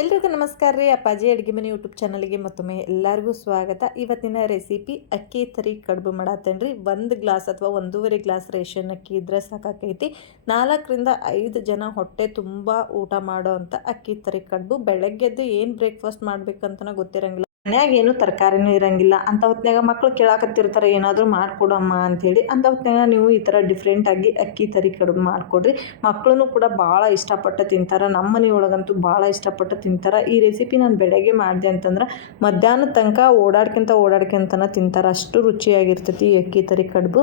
ಎಲ್ರಿಗೂ ನಮಸ್ಕಾರ ರೀ. ಅಪ್ಪಾಜಿ ಅಡುಗೆ ಮನೆ ಯೂಟ್ಯೂಬ್ ಚಾನಲ್ಗೆ ಮತ್ತೊಮ್ಮೆ ಎಲ್ಲರಿಗೂ ಸ್ವಾಗತ. ಇವತ್ತಿನ ರೆಸಿಪಿ ಅಕ್ಕಿ ತರಿ ಕಡುಬು ಮಾಡತ್ತೇನೆ ರೀ ಒಂದು ಗ್ಲಾಸ್ ಅಥವಾ ಒಂದೂವರೆ ಗ್ಲಾಸ್ ರೇಷನ್ ಅಕ್ಕಿ ಇದ್ರೆ ಸಾಕಾಕೈತಿ. ನಾಲ್ಕರಿಂದ ಐದು ಜನ ಹೊಟ್ಟೆ ತುಂಬ ಊಟ ಮಾಡೋ ಅಂಥ ಅಕ್ಕಿ ತರಿ ಕಡುಬು ಬೆಳಗ್ಗೆದ್ದು ಏನು ಬ್ರೇಕ್ಫಾಸ್ಟ್ ಮಾಡಬೇಕಂತ ಗೊತ್ತಿರಂಗಿಲ್ಲ. ಮನ್ಯಾಗ ಏನು ತರಕಾರಿನೂ ಇರಂಗಿಲ್ಲ. ಅಂಥ ಹೊತ್ನ್ಯಾಗ ಮಕ್ಳು ಕೇಳಾಕತ್ತಿರ್ತಾರೆ, ಏನಾದರೂ ಮಾಡಿಕೊಡಮ್ಮ ಅಂಥೇಳಿ. ಅಂಥ ಹೊತ್ನ್ಯಾಗ ನೀವು ಈ ಥರ ಡಿಫ್ರೆಂಟಾಗಿ ಅಕ್ಕಿ, ತರಿ, ಕಡುಬು ಮಾಡಿಕೊಡ್ರಿ. ಮಕ್ಕಳೂ ಕೂಡ ಭಾಳ ಇಷ್ಟಪಟ್ಟು ತಿಂತಾರೆ. ನಮ್ಮ ಮನೆಯೊಳಗಂತೂ ಭಾಳ ಇಷ್ಟಪಟ್ಟು ತಿಂತಾರೆ. ಈ ರೆಸಿಪಿ ನಾನು ಬೆಳಗ್ಗೆ ಮಾಡಿದೆ ಅಂತಂದ್ರೆ ಮಧ್ಯಾಹ್ನ ತನಕ ಓಡಾಡ್ಕಿಂತ ಓಡಾಡ್ಕೊಂತನ ತಿಂತಾರೆ. ಅಷ್ಟು ರುಚಿಯಾಗಿರ್ತೈತಿ ಈ ಅಕ್ಕಿ, ತರಿ, ಕಡುಬು.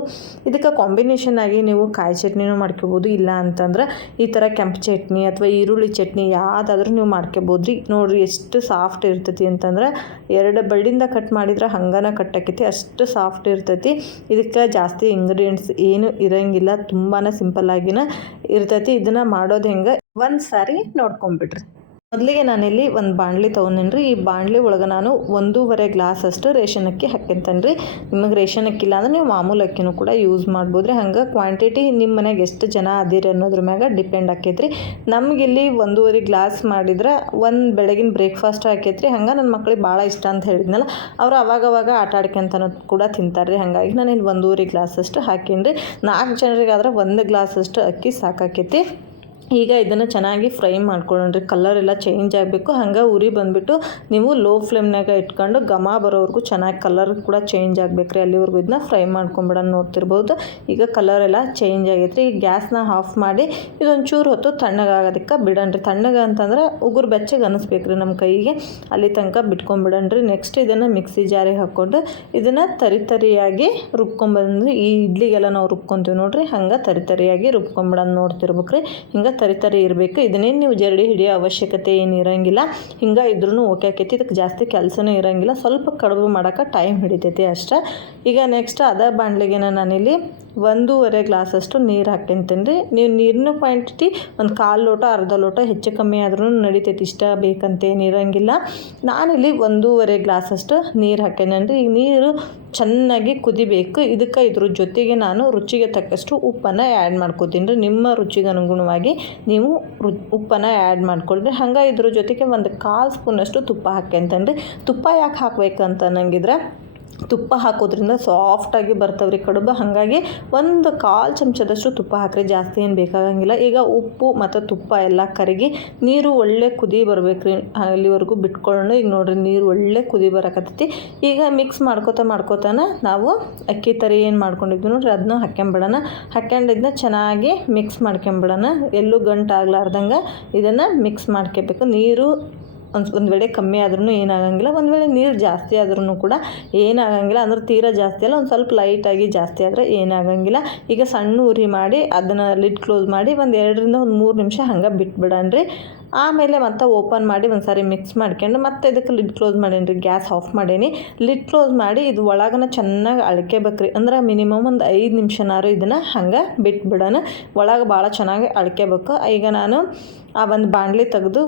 ಇದಕ್ಕೆ ಕಾಂಬಿನೇಷನ್ ಆಗಿ ನೀವು ಕಾಯಿ ಚಟ್ನಿನೂ ಮಾಡ್ಕೋಬೋದು. ಇಲ್ಲ ಅಂತಂದ್ರೆ ಈ ಥರ ಕೆಂಪು ಚಟ್ನಿ ಅಥವಾ ಈರುಳ್ಳಿ ಚಟ್ನಿ ಯಾವುದಾದ್ರೂ ನೀವು ಮಾಡ್ಕೋಬೋದು ರೀ ನೋಡಿರಿ ಎಷ್ಟು ಸಾಫ್ಟ್ ಇರ್ತೈತಿ ಅಂತಂದ್ರೆ ಎರಡು ಬಳ್ಳಿಂದ ಕಟ್ ಮಾಡಿದ್ರೆ ಹಂಗನ ಕಟ್ಟಾಕೈತಿ ಅಷ್ಟು ಸಾಫ್ಟ್ ಇರ್ತೈತಿ. ಇದಕ್ಕೆ ಜಾಸ್ತಿ ಇಂಗ್ರೀಡಿಯೆಂಟ್ಸ್ ಏನು ಇರಂಗಿಲ್ಲ ತುಂಬಾ ಸಿಂಪಲ್ಲಾಗಿನ ಇರ್ತೈತಿ. ಇದನ್ನು ಮಾಡೋದು ಹೆಂಗೆ? ಒಂದು ಸಾರಿ ನೋಡ್ಕೊಂಬಿಡ್ರಿ. ಮೊದಲಿಗೆ ನಾನಿಲ್ಲಿ ಒಂದು ಬಾಣಲಿ ತೊಗೊಂಡೇನಿ ರೀ ಈ ಬಾಣಲಿ ಒಳಗೆ ನಾನು ಒಂದೂವರೆ ಗ್ಲಾಸ್ ಅಷ್ಟು ರೇಷನ್ ಅಕ್ಕಿ ಹಾಕ್ಯಂತೇನೆ ರೀ ನಿಮಗೆ ರೇಷನ್ ಅಕ್ಕಿ ಇಲ್ಲ ಅಂದ್ರೆ ನೀವು ಮಾಮೂಲು ಅಕ್ಕಿನೂ ಕೂಡ ಯೂಸ್ ಮಾಡ್ಬೋದು ರೀ ಹಂಗೆ ಕ್ವಾಂಟಿಟಿ ನಿಮ್ಮ ಮನೆಗೆ ಎಷ್ಟು ಜನ ಅದಿರಿ ಅನ್ನೋದ್ರ ಮ್ಯಾಗ ಡಿಪೆಂಡ್ ಆಕೈತ್ರಿ. ನಮಗಿಲ್ಲಿ ಒಂದೂವರೆ ಗ್ಲಾಸ್ ಮಾಡಿದ್ರೆ ಒಂದು ಬೆಳಗಿನ ಬ್ರೇಕ್ಫಾಸ್ಟ್ ಆಕೈತ್ರಿ. ಹಂಗೆ ನನ್ನ ಮಕ್ಳಿಗೆ ಭಾಳ ಇಷ್ಟ ಅಂತ ಹೇಳಿದ್ನಲ್ಲ, ಅವ್ರು ಅವಾಗವಾಗ ಆಟ ಆಡ್ಕೊಂತನೂ ಕೂಡ ತಿಂತಾರೆ ರೀ ಹಾಗಾಗಿ ನಾನು ಇಲ್ಲಿ ಒಂದೂವರೆ ಗ್ಲಾಸ್ ಅಷ್ಟು ಹಾಕೀನಿ ರೀ ನಾಲ್ಕು ಜನರಿಗಾದ್ರೆ ಒಂದು ಗ್ಲಾಸ್ ಅಷ್ಟು ಅಕ್ಕಿ ಸಾಕಾಕೈತಿ. ಈಗ ಇದನ್ನು ಚೆನ್ನಾಗಿ ಫ್ರೈ ಮಾಡ್ಕೊಳ್ಳೋಣ್ರಿ. ಕಲರ್ ಎಲ್ಲ ಚೇಂಜ್ ಆಗಬೇಕು. ಹಂಗೆ ಉರಿ ಬಂದುಬಿಟ್ಟು ನೀವು ಲೋ ಫ್ಲೇಮ್ನಾಗ ಇಟ್ಕೊಂಡು ಘಮ ಬರೋವರೆಗೂ ಚೆನ್ನಾಗಿ ಕಲರ್ ಕೂಡ ಚೇಂಜ್ ಆಗಬೇಕು ರೀ ಅಲ್ಲಿವರೆಗೂ ಇದನ್ನ ಫ್ರೈ ಮಾಡ್ಕೊಂಬಿಡೋಣ ನೋಡ್ತಿರ್ಬೋದು. ಈಗ ಕಲರ್ ಎಲ್ಲ ಚೇಂಜ್ ಆಗೈತೆ ರೀ ಈಗ ಗ್ಯಾಸ್ನ ಆಫ್ ಮಾಡಿ ಇದೊಂಚೂರು ಹೊತ್ತು ತಣ್ಣಗಾಗೋದಕ್ಕೆ ಬಿಡಣ್ರಿ. ತಣ್ಣಗೆ ಅಂತಂದ್ರೆ ಉಗುರು ಬೆಚ್ಚಗೆ ಅನಿಸ್ಬೇಕ್ರಿ ನಮ್ಮ ಕೈಗೆ. ಅಲ್ಲಿ ತನಕ ಬಿಟ್ಕೊಂಬಿಡಣ್ರಿ. ನೆಕ್ಸ್ಟ್ ಇದನ್ನು ಮಿಕ್ಸಿ ಜಾರಿಗೆ ಹಾಕ್ಕೊಂಡು ಇದನ್ನು ತರಿ ತರಿಯಾಗಿ ರುಬ್ಕೊಂಬಂದ್ರೆ. ಈ ಇಡ್ಲಿಗೆಲ್ಲ ನಾವು ರುಬ್ಕೊತೀವಿ ನೋಡ್ರಿ. ಹಂಗೆ ತರಿ ತರಿಯಾಗಿ ರುಬ್ಕೊಂಬಿಡೋಣ ನೋಡ್ತಿರ್ಬೇಕು ರೀ ಹಿಂಗೆ ತರಿ ತರಿ ಇರಬೇಕು. ಇದನ್ನೇನು ನೀವು ಜರಡಿ ಹಿಡಿಯೋ ಅವಶ್ಯಕತೆ ಏನು ಇರೋಂಗಿಲ್ಲ. ಹಿಂಗೆ ಇದ್ರೂ ಓಕೆ ಆಕೈತಿ. ಇದಕ್ಕೆ ಜಾಸ್ತಿ ಕೆಲಸನೂ ಇರೋಂಗಿಲ್ಲ. ಸ್ವಲ್ಪ ಕಡುಬು ಮಾಡೋಕೆ ಟೈಮ್ ಹಿಡಿತೈತಿ ಅಷ್ಟೇ. ಈಗ ನೆಕ್ಸ್ಟ್ ಅದೇ ಬಾಣಲೆಗೆ ನಾನಿಲ್ಲಿ ಒಂದೂವರೆ ಗ್ಲಾಸಷ್ಟು ನೀರು ಹಾಕ್ಕೊಂತೀನಿ ರೀ ನೀವು ನೀರಿನ ಕ್ವಾಂಟಿಟಿ ಒಂದು ಕಾಲು ಲೋಟ, ಅರ್ಧ ಲೋಟ ಹೆಚ್ಚು ಕಮ್ಮಿ ಆದ್ರೂ ನಡಿತೈತಿ. ಇಷ್ಟ ಬೇಕಂತೇನು ಇರೋಂಗಿಲ್ಲ. ನಾನಿಲ್ಲಿ ಒಂದೂವರೆ ಗ್ಲಾಸಷ್ಟು ನೀರು ಹಾಕ್ಯನೇನ್ರಿ. ಈಗ ನೀರು ಚೆನ್ನಾಗಿ ಕುದಿಬೇಕು. ಇದಕ್ಕೆ ಇದ್ರ ಜೊತೆಗೆ ನಾನು ರುಚಿಗೆ ತಕ್ಕಷ್ಟು ಉಪ್ಪನ್ನು ಆ್ಯಡ್ ಮಾಡ್ಕೋತೀನಿ ರೀ. ನಿಮ್ಮ ರುಚಿಗೆ ಅನುಗುಣವಾಗಿ ನೀವು ರು, ಉಪ್ಪನ್ನು ಆ್ಯಡ್ ಮಾಡ್ಕೊಳ್ರಿ. ಹಂಗೆ ಇದ್ರ ಜೊತೆಗೆ ಒಂದು ಕಾಲು ಸ್ಪೂನಷ್ಟು ತುಪ್ಪ ಹಾಕ್ಯಂತನ್ರಿ. ತುಪ್ಪ ಯಾಕೆ ಹಾಕ್ಬೇಕಂತ ನಂಗಿದ್ರೆ ತುಪ್ಪ ಹಾಕೋದ್ರಿಂದ ಸಾಫ್ಟಾಗಿ ಬರ್ತವೆ ರೀ ಕಡುಬು. ಹಾಗಾಗಿ ಒಂದು ಕಾಲು ಚಮಚದಷ್ಟು ತುಪ್ಪ ಹಾಕ್ರಿ. ಜಾಸ್ತಿ ಏನು ಬೇಕಾಗಂಗಿಲ್ಲ. ಈಗ ಉಪ್ಪು ಮತ್ತು ತುಪ್ಪ ಎಲ್ಲ ಕರಗಿ ನೀರು ಒಳ್ಳೆ ಕುದಿ ಬರ್ಬೇಕು ರೀ ಅಲ್ಲಿವರೆಗೂ ಬಿಟ್ಕೊಳ್ಳೋಣ ಈಗ ನೋಡಿರಿ ನೀರು ಒಳ್ಳೆ ಕುದಿ ಬರಕತ್ತೈತಿ. ಈಗ ಮಿಕ್ಸ್ ಮಾಡ್ಕೋತ ಮಾಡ್ಕೋತಾನ ನಾವು ಅಕ್ಕಿ ತರಿ ಏನು ಮಾಡ್ಕೊಂಡಿದ್ವಿ ನೋಡ್ರಿ. ಅದನ್ನ ಹಾಕ್ಕೊಂಬಿಡೋಣ ಹಾಕ್ಕೊಂಡಿದ್ದನ್ನ ಚೆನ್ನಾಗಿ ಮಿಕ್ಸ್ ಮಾಡ್ಕೊಂಬಿಡೋಣ ಎಲ್ಲೂ ಗಂಟು ಆಗ್ಲಾರ್ದಂಗೆ ಇದನ್ನು ಮಿಕ್ಸ್ ಮಾಡ್ಕೋಬೇಕು ನೀರು ಒಂದು ಒಂದು ವೇಳೆ ಕಮ್ಮಿ ಆದ್ರೂ ಏನಾಗಂಗಿಲ್ಲ, ಒಂದು ವೇಳೆ ನೀರು ಜಾಸ್ತಿ ಆದ್ರೂ ಕೂಡ ಏನಾಗಂಗಿಲ್ಲ. ಅಂದ್ರೆ ತೀರಾ ಜಾಸ್ತಿ ಅಲ್ಲ, ಒಂದು ಸ್ವಲ್ಪ ಲೈಟಾಗಿ ಜಾಸ್ತಿ ಆದರೆ ಏನಾಗಂಗಿಲ್ಲ. ಈಗ ಸಣ್ಣ ಉರಿ ಮಾಡಿ ಅದನ್ನು ಲಿಡ್ ಕ್ಲೋಸ್ ಮಾಡಿ ಒಂದು ಎರಡರಿಂದ ಒಂದು ಮೂರು ನಿಮಿಷ ಹಂಗೆ ಬಿಟ್ಬಿಡಣ್ರಿ ಆಮೇಲೆ ಮತ್ತೆ ಓಪನ್ ಮಾಡಿ ಒಂದು ಸಾರಿ ಮಿಕ್ಸ್ ಮಾಡ್ಕೊಂಡು ಮತ್ತೆ ಇದಕ್ಕೆ ಲಿಡ್ ಕ್ಲೋಸ್ ಮಾಡೀನಿ ರೀ ಗ್ಯಾಸ್ ಆಫ್ ಮಾಡೇನಿ. ಲಿಡ್ ಕ್ಲೋಸ್ ಮಾಡಿ ಇದು ಒಳಗನ ಚೆನ್ನಾಗಿ ಅಳ್ಕೆಬೇಕ್ರಿ ಅಂದ್ರೆ ಮಿನಿಮಮ್ ಒಂದು ಐದು ನಿಮಿಷನಾರು ಇದನ್ನು ಹಂಗೆ ಬಿಟ್ಬಿಡೋಣ. ಒಳಗೆ ಭಾಳ ಚೆನ್ನಾಗಿ ಅಳ್ಕೆಬೇಕು ಈಗ ನಾನು ಆ ಒಂದು ಬಾಣಲಿ ತೆಗೆದು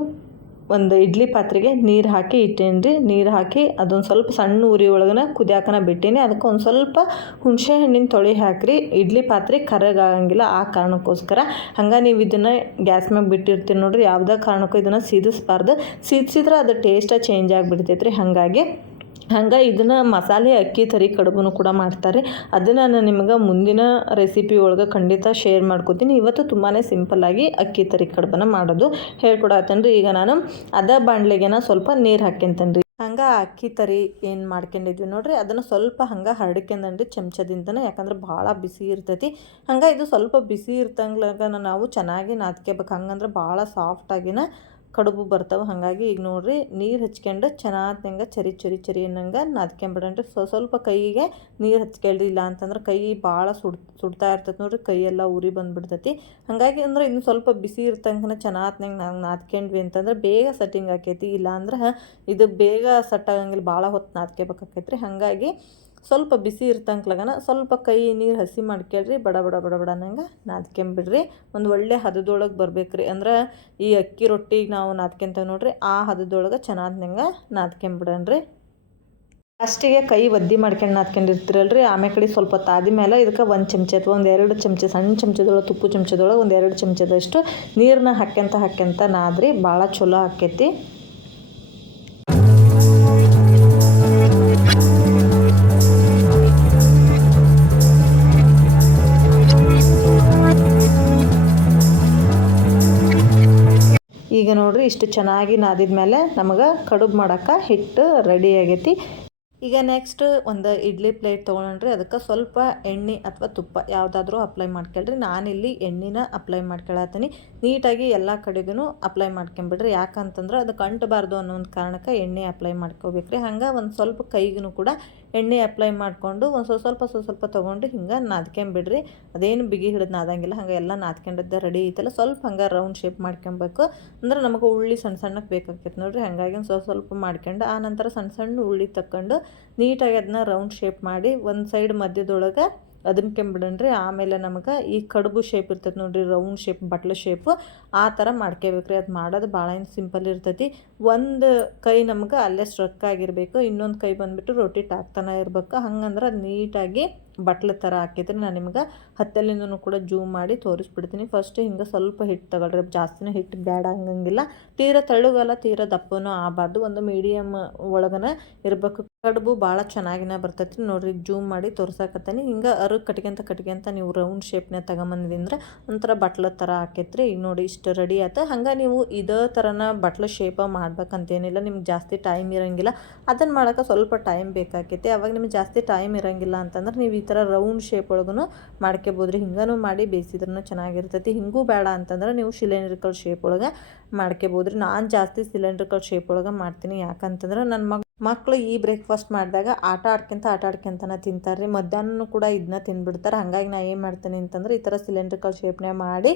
ಒಂದು ಇಡ್ಲಿ ಪಾತ್ರೆಗೆ ನೀರು ಹಾಕಿ ಇಟ್ಟೇನಿ ರೀ ನೀರು ಹಾಕಿ ಅದೊಂದು ಸ್ವಲ್ಪ ಸಣ್ಣ ಉರಿ ಒಳಗನ ಕುದಿಯಾಕನ ಬಿಟ್ಟೀನಿ. ಅದಕ್ಕೆ ಒಂದು ಸ್ವಲ್ಪ ಹುಣಸೆ ಹಣ್ಣಿನ ತೊಳಿ ಹಾಕಿರಿ. ಇಡ್ಲಿ ಪಾತ್ರೆ ಕರಗಾಗಂಗಿಲ್ಲ ಆ ಕಾರಣಕ್ಕೋಸ್ಕರ. ಹಂಗೆ ನೀವು ಇದನ್ನು ಗ್ಯಾಸ್ ಮ್ಯಾಗ ಬಿಟ್ಟಿರ್ತೀನಿ ನೋಡಿರಿ. ಯಾವುದೇ ಕಾರಣಕ್ಕೂ ಇದನ್ನು ಸೀದಿಸ್ಬಾರ್ದು. ಸೀದಿಸಿದ್ರೆ ಅದು ಟೇಸ್ಟ ಚೇಂಜ್ ಆಗಿಬಿಡ್ತೈತೆ ರೀ ಹಾಗಾಗಿ ಹಂಗೆ ಇದನ್ನು ಮಸಾಲೆ ಅಕ್ಕಿ, ತರಿ ಕಡುಬು ಕೂಡ ಮಾಡ್ತಾರೆ. ಅದನ್ನು ನಾನು ನಿಮ್ಗೆ ಮುಂದಿನ ರೆಸಿಪಿ ಒಳಗೆ ಖಂಡಿತ ಶೇರ್ ಮಾಡ್ಕೋತೀನಿ. ಇವತ್ತು ತುಂಬಾ ಸಿಂಪಲ್ಲಾಗಿ ಅಕ್ಕಿ, ತರಿ ಕಡುಬನ್ನ ಮಾಡೋದು. ಹೇಳ್ಕೊಡತ್ತೇನೆ ರೀ ಈಗ ನಾನು ಅದ ಬಾಣಲೆಗೆ ಸ್ವಲ್ಪ ನೀರು ಹಾಕ್ಯಂತೇನೆ ರೀ ಹಂಗೆ ಅಕ್ಕಿ, ತರಿ ಏನು ಮಾಡ್ಕೊಂಡಿದ್ವಿ ನೋಡ್ರಿ, ಅದನ್ನು ಸ್ವಲ್ಪ ಹಂಗೆ ಹರಡ್ಕೊಂಡ್ರಿ ಚಮಚದಿಂದನೇ, ಯಾಕಂದ್ರೆ ಭಾಳ ಬಿಸಿ ಇರ್ತೈತಿ. ಹಂಗೆ ಇದು ಸ್ವಲ್ಪ ಬಿಸಿ ಇರ್ತಂಗ್ಲಾಗ ನಾವು ಚೆನ್ನಾಗಿ ನಾದ್ಕೋಬೇಕು ಹಂಗಂದ್ರೆ ಭಾಳ ಸಾಫ್ಟಾಗಿನ ಕಡುಬು ಬರ್ತಾವೆ, ಹಾಗಾಗಿ ಈಗ ನೋಡಿರಿ ನೀರು ಹಚ್ಕೊಂಡು ಚೆನ್ನಾಗಿ ಚರಿ ಚರಿ ಚರಿ ಅನ್ನಂಗೆ ನಾದ್ಕೊಂಬಿಡಣ್ರಿ ಸೊ ಸ್ವಲ್ಪ ಕೈಗೆ ನೀರು ಹಚ್ಕೊಳ್ರಿ, ಇಲ್ಲ ಅಂತಂದ್ರೆ ಕೈ ಭಾಳ ಸುಡ್ ಸುಡ್ತಾ ಇರ್ತೈತೆ ನೋಡಿರಿ ಕೈಯೆಲ್ಲ ಉರಿ ಬಂದುಬಿಡ್ತೈತಿ. ಹಾಗಾಗಿ ಅಂದ್ರೆ ಇನ್ನು ಸ್ವಲ್ಪ ಬಿಸಿ ಇರ್ತಂಗೆ ಚೆನ್ನಾಗಿ ನಾವು ನಾದ್ಕೊಂಡ್ವಿ ಅಂತಂದ್ರೆ ಬೇಗ ಸೆಟ್ಟಿಂಗ್ ಆಕೈತಿ, ಇಲ್ಲ ಅಂದ್ರೆ ಇದು ಬೇಗ ಸೆಟ್ ಆಗಂಗಿಲ್ಲ ಭಾಳ ಹೊತ್ತು ನಾದ್ಕೋಬೇಕಾಕೈತ್ರಿ. ಹಾಗಾಗಿ ಸ್ವಲ್ಪ ಬಿಸಿ ಇರ್ತಂಕ್ಲಗನ ಸ್ವಲ್ಪ ಕೈ ನೀರು ಹಸಿ ಮಾಡ್ಕೊಳ್ರಿ ಬಡ ಬಡ ಬಡ ಬಡ ಅನ್ನಂಗೆ ನಾದ್ಕೊಂಬಿಡ್ರಿ ಒಂದು ಒಳ್ಳೆ ಹದದೊಳಗೆ ರೀ ಅಂದ್ರೆ ಈ ಅಕ್ಕಿ ರೊಟ್ಟಿಗೆ ನಾವು ನಾದ್ಕೊಂತೇವೆ ನೋಡ್ರಿ, ಆ ಹದದೊಳಗೆ ಚೆನ್ನಾದ್ನಂಗೆ ನಾದ್ಕೊಂಬಿಡಣ್ರಿ ಫಸ್ಟಿಗೆ ಕೈ ಒದ್ದಿ ಮಾಡ್ಕೊಂಡು ನಾದ್ಕೊಂಡಿರ್ತೀರಲ್ರಿ ಆಮೇಲೆ ಕಡೆ ಸ್ವಲ್ಪ ತಾದಿ ಮೇಲೆ ಇದಕ್ಕೆ ಒಂದು ಚಮಚ ಅಥವಾ ಒಂದು ಎರಡು ಚಮಚ ಸಣ್ಣ ಚಮಚದೊಳಗೆ, ತುಪ್ಪು ಚಮಚದೊಳಗೆ ಒಂದು ಎರಡು ಚಮಚದಷ್ಟು ನೀರನ್ನ ಹಾಕ್ಯಂತ ಹಾಕ್ಯಂತ ನಾದ್ರಿ, ಭಾಳ ಚಲೋ ಆಕೈತಿ. ಇಷ್ಟು ಚೆನ್ನಾಗಿ ನಾದಿದ ಮೇಲೆ ನಮಗೆ ಕಡುಬು ಮಾಡೋಕ್ಕೆ ಹಿಟ್ಟು ರೆಡಿ ಆಗೈತಿ. ಈಗ ನೆಕ್ಸ್ಟ್ ಒಂದು ಇಡ್ಲಿ ಪ್ಲೇಟ್ ತೊಗೊಂಡ್ರಿ ಅದಕ್ಕೆ ಸ್ವಲ್ಪ ಎಣ್ಣೆ ಅಥವಾ ತುಪ್ಪ ಯಾವುದಾದ್ರೂ ಅಪ್ಲೈ ಮಾಡ್ಕೊಳ್ರಿ. ನಾನಿಲ್ಲಿ ಎಣ್ಣೆನ ಅಪ್ಲೈ ಮಾಡ್ಕೊಳತ್ತೀನಿ ನೀಟಾಗಿ ಎಲ್ಲ ಕಡೆಗೂ ಅಪ್ಲೈ ಮಾಡ್ಕೊಂಬಿಡ್ರಿ. ಯಾಕಂತಂದ್ರೆ ಅದು ಕಂಟಬಾರ್ದು ಅನ್ನೋ ಒಂದು ಕಾರಣಕ್ಕೆ ಎಣ್ಣೆ ಅಪ್ಲೈ ಮಾಡ್ಕೋಬೇಕ್ರಿ. ಹಂಗೆ ಒಂದು ಸ್ವಲ್ಪ ಕೈಗೂ ಕೂಡ ಎಣ್ಣೆ ಅಪ್ಲೈ ಮಾಡಿಕೊಂಡು ಒಂದು ಸ್ವಲ್ಪ ಸ್ವಲ್ಪ ಸ್ವಲ್ಪ ತೊಗೊಂಡು ಹಿಂಗೆ ನಾದ್ಕೊಂಬಿಡ್ರಿ. ಅದೇನು ಬಿಗಿ ಹಿಡಿದು ನಾದಂಗಿಲ್ಲ. ಹಂಗೆ ಎಲ್ಲ ನಾದ್ಕೊಂಡಿದ್ದೆ ರೆಡಿ ಐತಲ್ಲ. ಸ್ವಲ್ಪ ಹಂಗೆ ರೌಂಡ್ ಶೇಪ್ ಮಾಡ್ಕೊಬೇಕು. ಅಂದ್ರೆ ನಮಗೆ ಉಳ್ಳಿ ಸಣ್ಣ ಸಣ್ಣಕ್ಕೆ ಬೇಕಾಗ್ತೈತೆ ಹಂಗಾಗಿ ಹಾಗಾಗಿ ಸ್ವಲ್ಪ ಸ್ವಲ್ಪ ಮಾಡ್ಕೊಂಡು ಆ ನಂತರ ಸಣ್ಣ ಸಣ್ಣ ಉಳ್ಳಿ ತಕ್ಕೊಂಡು ನೀಟಾಗಿ ಅದನ್ನ ರೌಂಡ್ ಶೇಪ್ ಮಾಡಿ ಒಂದು ಸೈಡ್ ಮಧ್ಯದೊಳಗೆ ಅದನ್ನು ಕೆಂಬಿಡನ್ರಿ. ಆಮೇಲೆ ನಮಗೆ ಈ ಕಡುಬು ಶೇಪ್ ಇರ್ತೈತೆ ನೋಡಿರಿ ರೌಂಡ್ ಶೇಪ್ ಬಟ್ಲ ಶೇಪ್ ಆ ಥರ ಮಾಡ್ಕೋಬೇಕ್ರಿ. ಅದು ಮಾಡೋದು ಭಾಳ ಏನು ಸಿಂಪಲ್ ಇರ್ತೈತಿ. ಒಂದು ಕೈ ನಮ್ಗೆ ಅಲ್ಲೇ ಸ್ಟ್ರಕ್ ಆಗಿರಬೇಕು. ಇನ್ನೊಂದು ಕೈ ಬಂದುಬಿಟ್ಟು ರೊಟ್ಟಿ ಟಾಕ್ತಾನೆ ಇರಬೇಕು. ಹಂಗಂದ್ರೆ ಅದು ನೀಟಾಗಿ ಬಟ್ಲು ಥರ ಹಾಕಿದ್ರೆ ನಾನು ನಿಮ್ಗೆ ಹತ್ತಲ್ಲಿಂದನೂ ಕೂಡ ಜೂಮ್ ಮಾಡಿ ತೋರಿಸ್ಬಿಡ್ತೀನಿ. ಫಸ್ಟ್ ಹಿಂಗೆ ಸ್ವಲ್ಪ ಹಿಟ್ಟು ತಗೊಳ್ರಿ, ಜಾಸ್ತಿನೇ ಹಿಟ್ಟು ಬೇಡ ಹಂಗಂಗಿಲ್ಲ. ತೀರ ತಳ್ಳುಗಲ್ಲ ತೀರ ದಪ್ಪನೂ ಆಗಬಾರ್ದು. ಒಂದು ಮೀಡಿಯಮ್ ಒಳಗನ ಇರಬೇಕು. ಕಡುಬು ಭಾಳ ಚೆನ್ನಾಗಿನ ಬರ್ತೈತಿ ನೋಡ್ರಿ ಜೂಮ್ ಮಾಡಿ ತೋರ್ಸಾಕತ್ತೀನಿ. ಹಿಂಗೆ ಅರು ಕಟ್ಗೆಂತ ಕಟ್ಗೆಂತ ನೀವು ರೌಂಡ್ ಶೇಪ್ನ ತಗೊಂಬಂದ್ರೆ ಒಂಥರ ಬಟ್ಲ ಥರ ಹಾಕೈತ್ರಿ ಈಗ ನೋಡಿ ಇಷ್ಟು ರೆಡಿ ಆಯ್ತು ಹಂಗೆ ನೀವು ಇದೇ ಥರನ ಬಟ್ಲ ಶೇಪ ಮಾಡ್ಬೇಕಂತೇನಿಲ್ಲ. ನಿಮ್ಗೆ ಜಾಸ್ತಿ ಟೈಮ್ ಇರೋಂಗಿಲ್ಲ. ಅದನ್ನು ಮಾಡೋಕೆ ಸ್ವಲ್ಪ ಟೈಮ್ ಬೇಕಾಕೈತಿ. ಅವಾಗ ನಿಮ್ಗೆ ಜಾಸ್ತಿ ಟೈಮ್ ಇರೋಂಗಿಲ್ಲ ಅಂತಂದ್ರೆ ನೀವು ಈ ಥರ ರೌಂಡ್ ಶೇಪ್ ಒಳಗೂ ಮಾಡ್ಕೋಬೋದು ರೀ ಹಿಂಗೂ ಮಾಡಿ ಬೇಯಿಸಿದ್ರೂ ಚೆನ್ನಾಗಿರ್ತೈತಿ. ಹಿಂಗೂ ಬೇಡ ಅಂತಂದ್ರೆ ನೀವು ಸಿಲಿಂಡ್ರಿಕಲ್ ಶೇಪ್ ಒಳಗೆ ಮಾಡ್ಕೋಬೋದು ರೀ ನಾನು ಜಾಸ್ತಿ ಸಿಲಿಂಡ್ರಿಕಲ್ ಶೇಪ್ ಒಳಗೆ ಮಾಡ್ತೀನಿ. ಯಾಕಂತಂದ್ರೆ ನನ್ನ ಮಗ ಮಕ್ಕಳು ಈ ಬ್ರೇಕ್ಫಾಸ್ಟ್ ಮಾಡಿದಾಗ ಆಟ ಆಡ್ಕೊಂತ ಆಟ ಆಡ್ಕೊಂತನ ತಿಂತಾರೆ ರೀ ಮಧ್ಯಾಹ್ನ ಕೂಡ ಇದನ್ನ ತಿಂದ್ಬಿಡ್ತಾರೆ ಹಾಗಾಗಿ ನಾನು ಏನು ಮಾಡ್ತೀನಿ ಅಂತಂದ್ರೆ ಈ ಥರ ಸಿಲಿಂಡ್ರಿಕಲ್ ಶೇಪ್ನೇ ಮಾಡಿ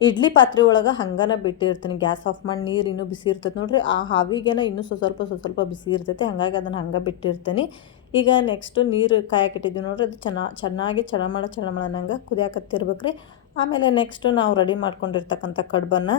ಇಡ್ಲಿ ಪಾತ್ರೆ ಒಳಗೆ ಹಂಗನ ಬಿಟ್ಟಿರ್ತೀನಿ. ಗ್ಯಾಸ್ ಆಫ್ ಮಾಡಿ ನೀರು ಇನ್ನೂ ಬಿಸಿ ಇರ್ತೈತೆ ನೋಡಿರಿ. ಆ ಹಾವಿಗೆನ ಇನ್ನೂ ಸ್ವಲ್ಪ ಸ್ವಲ್ಪ ಬಿಸಿ ಇರ್ತೈತೆ. ಹಾಗಾಗಿ ಅದನ್ನು ಹಂಗೆ ಬಿಟ್ಟಿರ್ತೀನಿ. ಈಗ ನೆಕ್ಸ್ಟು ನೀರು ಕಾಯಕ್ಕಿಟ್ಟಿದ್ವಿ ನೋಡ್ರಿ, ಅದು ಚೆನ್ನ ಚೆನ್ನಾಗಿ ಚಳಮಳ ಚಳಮಳ ನಂಗೆ ಕುದಿಯಾಕತ್ತಿರ್ಬೇಕು ರೀ ಆಮೇಲೆ ನೆಕ್ಸ್ಟು ನಾವು ರೆಡಿ ಮಾಡ್ಕೊಂಡಿರ್ತಕ್ಕಂಥ ಕಡುಬನ್ನು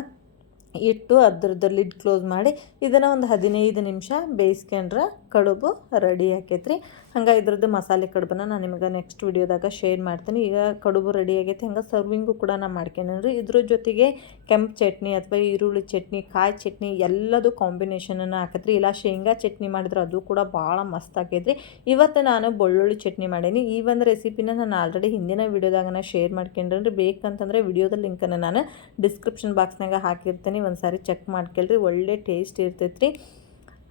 ಇಟ್ಟು ಅದ್ರದ್ದು ಲಿಡ್ ಕ್ಲೋಸ್ ಮಾಡಿ ಇದನ್ನು ಒಂದು ಹದಿನೈದು ನಿಮಿಷ ಬೇಯಿಸ್ಕೊಂಡ್ರೆ ಕಡುಬು ರೆಡಿ ಆಕೈತ್ರಿ. ಹಂಗೆ ಇದ್ರದ್ದು ಮಸಾಲೆ ಕಡುಬನ್ನು ನಾನು ನಿಮಗೆ ನೆಕ್ಸ್ಟ್ ವಿಡಿಯೋದಾಗ ಶೇರ್ ಮಾಡ್ತೀನಿ. ಈಗ ಕಡುಬು ರೆಡಿ ಆಗೈತೆ, ಹಂಗೆ ಸರ್ವಿಂಗು ಕೂಡ ನಾನು ಮಾಡ್ಕೊಂಡ್ರಿ ಇದ್ರ ಜೊತೆಗೆ ಕೆಂಪು ಚಟ್ನಿ ಅಥವಾ ಈರುಳ್ಳಿ ಚಟ್ನಿ, ಕಾಯಿ ಚಟ್ನಿ, ಎಲ್ಲದು ಕಾಂಬಿನೇಷನನ್ನು ಹಾಕತ್ರಿ. ಇಲ್ಲ ಶೇಂಗಾ ಚಟ್ನಿ ಮಾಡಿದ್ರೆ ಅದು ಕೂಡ ಭಾಳ ಮಸ್ತ್ ಆಕೈತ್ರಿ. ಇವತ್ತು ನಾನು ಬೆಳ್ಳುಳ್ಳಿ ಚಟ್ನಿ ಮಾಡೀನಿ. ಈ ಒಂದು ರೆಸಿಪಿನ ನಾನು ಆಲ್ರೆಡಿ ಹಿಂದಿನ ವಿಡಿಯೋದಾಗ ನಾನು ಶೇರ್ ಮಾಡ್ಕೊಂಡ್ರಿ ಬೇಕಂತಂದರೆ ವಿಡಿಯೋದ ಲಿಂಕನ್ನು ನಾನು ಡಿಸ್ಕ್ರಿಪ್ಷನ್ ಬಾಕ್ಸ್ನಾಗ ಹಾಕಿರ್ತೀನಿ. ಒಂದು ಸಾರಿ ಚೆಕ್ ಮಾಡ್ಕೊಳ್ರಿ, ಒಳ್ಳೆ ಟೇಸ್ಟ್ ಇರ್ತೈತ್ರಿ.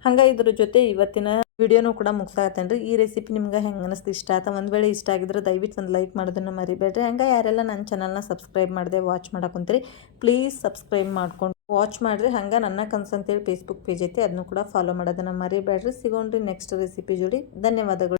ಹಂಗೆ ಇದ್ರ ಜೊತೆ ಇವತ್ತಿನ ವಿಡಿಯೋನೂ ಕೂಡ ಮುಗಿಸಾಗತ್ತೇನೆ ರೀ ಈ ರೆಸಿಪಿ ನಿಮ್ಗೆ ಹೆಂಗೆ ಅನಿಸ್ತು ಇಷ್ಟ ಆಯ್ತು ಒಂದು ವೇಳೆ ಇಷ್ಟ ಆಗಿದ್ರೆ ದಯವಿಟ್ಟು ಒಂದು ಲೈಕ್ ಮಾಡೋದನ್ನು ಮರಿಬೇಡ್ರಿ. ಹಂಗೆ ಯಾರೆಲ್ಲ ನನ್ನ ಚಾನಲ್ನ ಸಬ್ಸ್ಕ್ರೈಬ್ ಮಾಡಿದೆ ವಾಚ್ ಮಾಡಕ್ಕೆ ಪ್ಲೀಸ್ ಸಬ್ಸ್ಕ್ರೈಬ್ ಮಾಡ್ಕೊಂಡು ವಾಚ್ ಮಾಡಿರಿ. ಹಂಗೆ ನನ್ನ ಕನ್ಸ್ ಅಂತೇಳಿ ಫೇಸ್ಬುಕ್ ಪೇಜ್ ಐತಿ ಅದನ್ನು ಕೂಡ ಫಾಲೋ ಮಾಡೋದನ್ನು ಮರಿಬೇಡ್ರಿ. ಸಿಗೋಣ್ರಿ ನೆಕ್ಸ್ಟ್ ರೆಸಿಪಿ ಜೋಡಿ. ಧನ್ಯವಾದಗಳು.